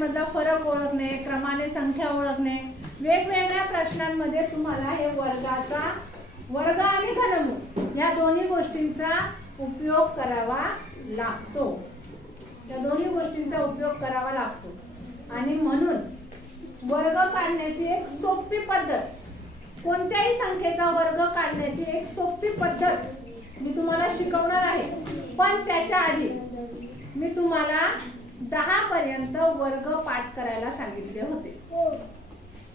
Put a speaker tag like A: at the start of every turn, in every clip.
A: संख्यांमधला फरक ओळखणे क्रमाने संख्या ओळखणे वेगवेगळ्या प्रश्नांमध्ये तुम्हाला हे वर्गाचा वर्ग आणि घनमूळ या दोन्ही गोष्टींचा उपयोग करावा लागतो. या दोन्ही गोष्टींचा उपयोग करावा लागतो. आणि म्हणून वर्ग काढण्याची एक सोपी पद्धत कोणत्याही संख्येचा वर्ग काढण्याची एक सोपी पद्धत मी तुम्हाला शिकवणार आहे. पण त्याच्या आधी मी तुम्हाला दहा पर्यंत वर्ग पाठ करायला सांगितले होते.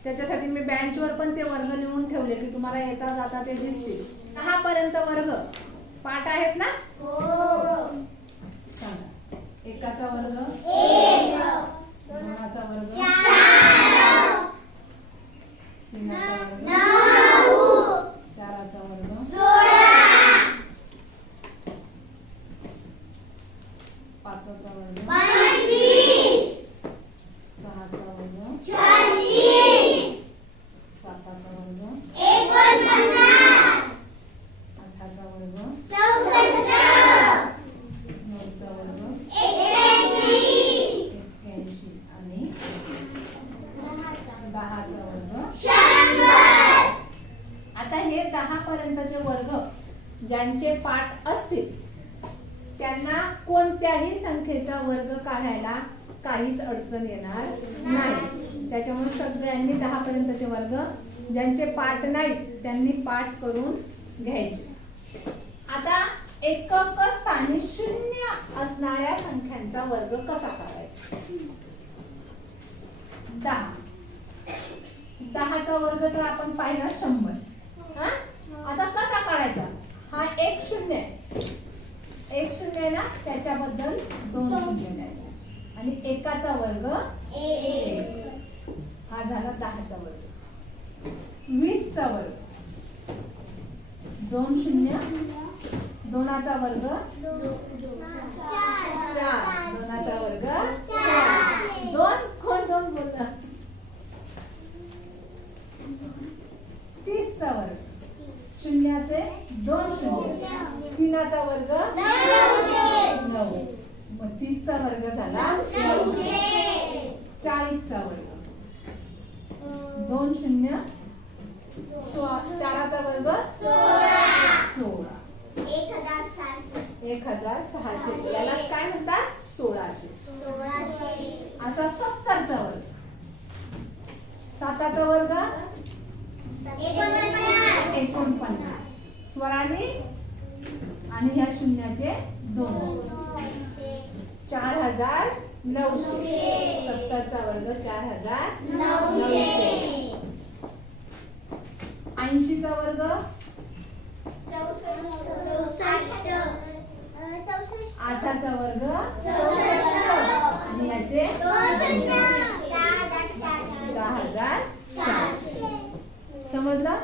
A: त्याच्यासाठी मी बेंचवर पण ते वर्ग लिहून ठेवले की तुम्हाला येता जाता ते दिसतील. दहा पर्यंत वर्ग पाठ आहेत ना? सांगा एकाचा वर्ग. दोनाचा वर्ग. तीनाचा वर्ग. चाराचा वर्ग. पाचाचा वर्ग सहाचा वर्ग साताचा वर्ग आठाचा वर्ग नऊचा वर्ग एक्क्याऐंशी आणि दहाचा वर्ग आता हे दहा पर्यंतचे वर्ग ज्यांचे पाठ असतील त्यांना कोणत्याही संख्येचा वर्ग काढायला काहीच अडचण येणार नाही. त्याच्यामुळे सगळ्यांनी दहा पर्यंतचे वर्ग ज्यांचे पाठ नाहीत त्यांनी पाठ करून घ्यायचे. आता एकक स्थानी शून्य असणाऱ्या संख्यांचा वर्ग कसा काढायचा? दहा. दहाचा वर्ग तर आपण पाहिला शंभर. हा? आता कसा काढायचा? हा एक शून्य. एक शून्य ना त्याच्याबद्दल दोन शून्य. आणि एकाचा वर्ग एक. हा झाला दहाचा वर्ग. वीसचा वर्ग. दोन शून्य. दोनाचा वर्ग. चार दोनाचा वर्ग दोन कोण दोन बोलतात तीसचा वर्ग शून्याचे दोन शून्य तीनाचा वर्ग नऊ तीसचा वर्ग झाला. चाळीसचा वर्ग. दोन शून्य चाराचा वर्ग सोळा. एक हजार सहाशे. याला काय म्हणतात? सोळाशे. असा सत्तरचा वर्ग. साताचा वर्ग? एकोणपन्नास. स्वराने? आणि ह्या शून्याचे दोन. चार हजार नऊशे. सत्तरचा वर्ग चार हजार नऊशे. ऐंशीचा वर्ग? आठाचा वर्ग? आणि याचे? दहा हजार समजलं?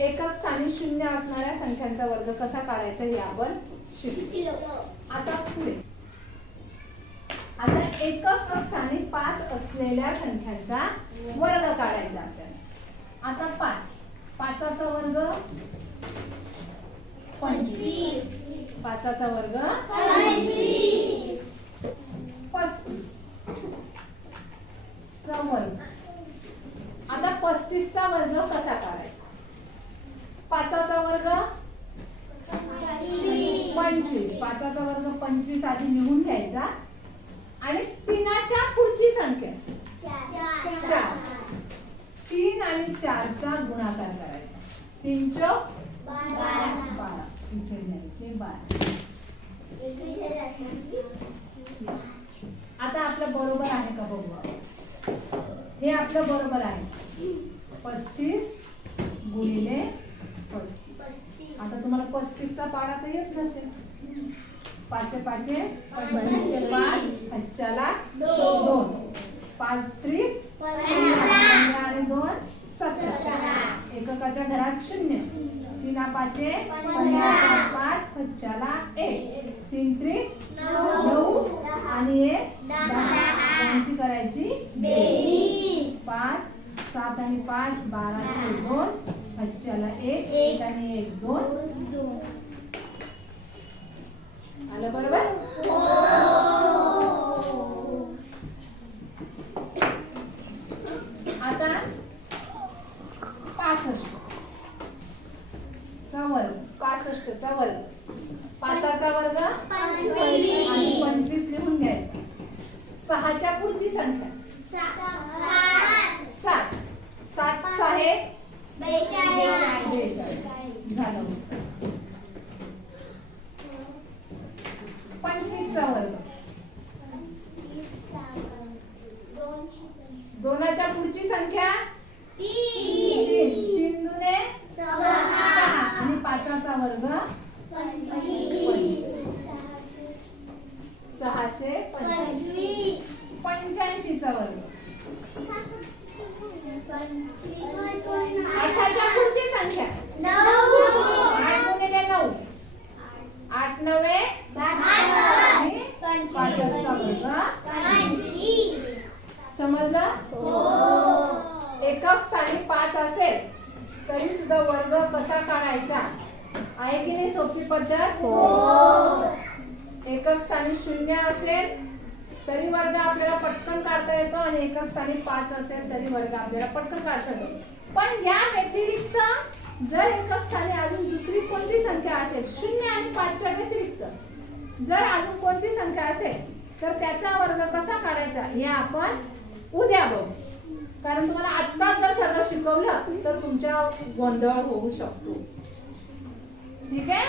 A: एकक स्थानी शून्य असणाऱ्या संख्यांचा वर्ग कसा काढायचा हे आपण शिकलो आता पुढे. आता एकक स्थानी पाच असलेल्या संख्यांचा वर्ग काढायचा आपल्याला. आता पाच. पाचाचा वर्ग पंचवीस. पाचाचा वर्ग पस्तीस. चा वर्ग. आता पस्तीसचा वर्ग कसा काढायचा? पाचाचा वर्ग पंचवीस. पाचाचा वर्ग पंचवीस आधी लिहून घ्यायचा. आणि तीनाच्या पुढची संख्या. चार. तीन आणि चारचा गुणाकार करायचा. तीन चौक बारा. इथे बारा. आता आपलं बरोबर आहे का बघू हे आपलं बरोबर आहे. पस्तीस गुणिले पस्तीस आता तुम्हाला पस्तीसचा पाडा तर येत नसेल पाचशे पाचे पाच हच्च्याला दोन. पाच त्री आणि दोन सतरा एककाच्या घरात शून्य. तीना पाचे पाच हच्च्याला एक. तीन त्री नऊ. आणि एक दहा. त्यांची करायची पाच सात आणि पाच बारा दोन. हच्च्याला एक एक आणि एक दोन. आलं बरोबर आता पासष्ट चा वर्ग पासष्ट चा वर्ग पाचाचा वर्ग आणि पंचवीस लिहून घ्यायचा सहाच्या पुढची संख्या सात सात सात सहा बेचाळीस झालं वर्ग सहाशे पंच्याऐंशी पंच्याऐंशीचा वर्ग. आठाच्या पुढची संख्या. आठ गुणिले नऊ. आठ नवे. पाचाचा वर्ग. समजलं? एकक स्थानी पाच असेल तरी सुद्धा वर्ग कसा काढायचा? आहे की नाही सोपी पद्धत? एकक स्थानी शून्य असेल तरी वर्ग आपल्याला पटकन काढता येतो आणि एकक स्थानी पाच असेल तरी वर्ग आपल्याला पटकन काढता येतो. पण या व्यतिरिक्त जर एकक स्थानी अजून दुसरी कोणती संख्या असेल शून्य आणि पाचच्या व्यतिरिक्त जर अजून कोणती संख्या असेल तर त्याचा वर्ग कसा काढायचा हे आपण उद्या बघू. कारण तुम्हाला आत्ताच जर सगळं शिकवलं तर तुमच्या गोंधळ होऊ शकतो. ठीक आहे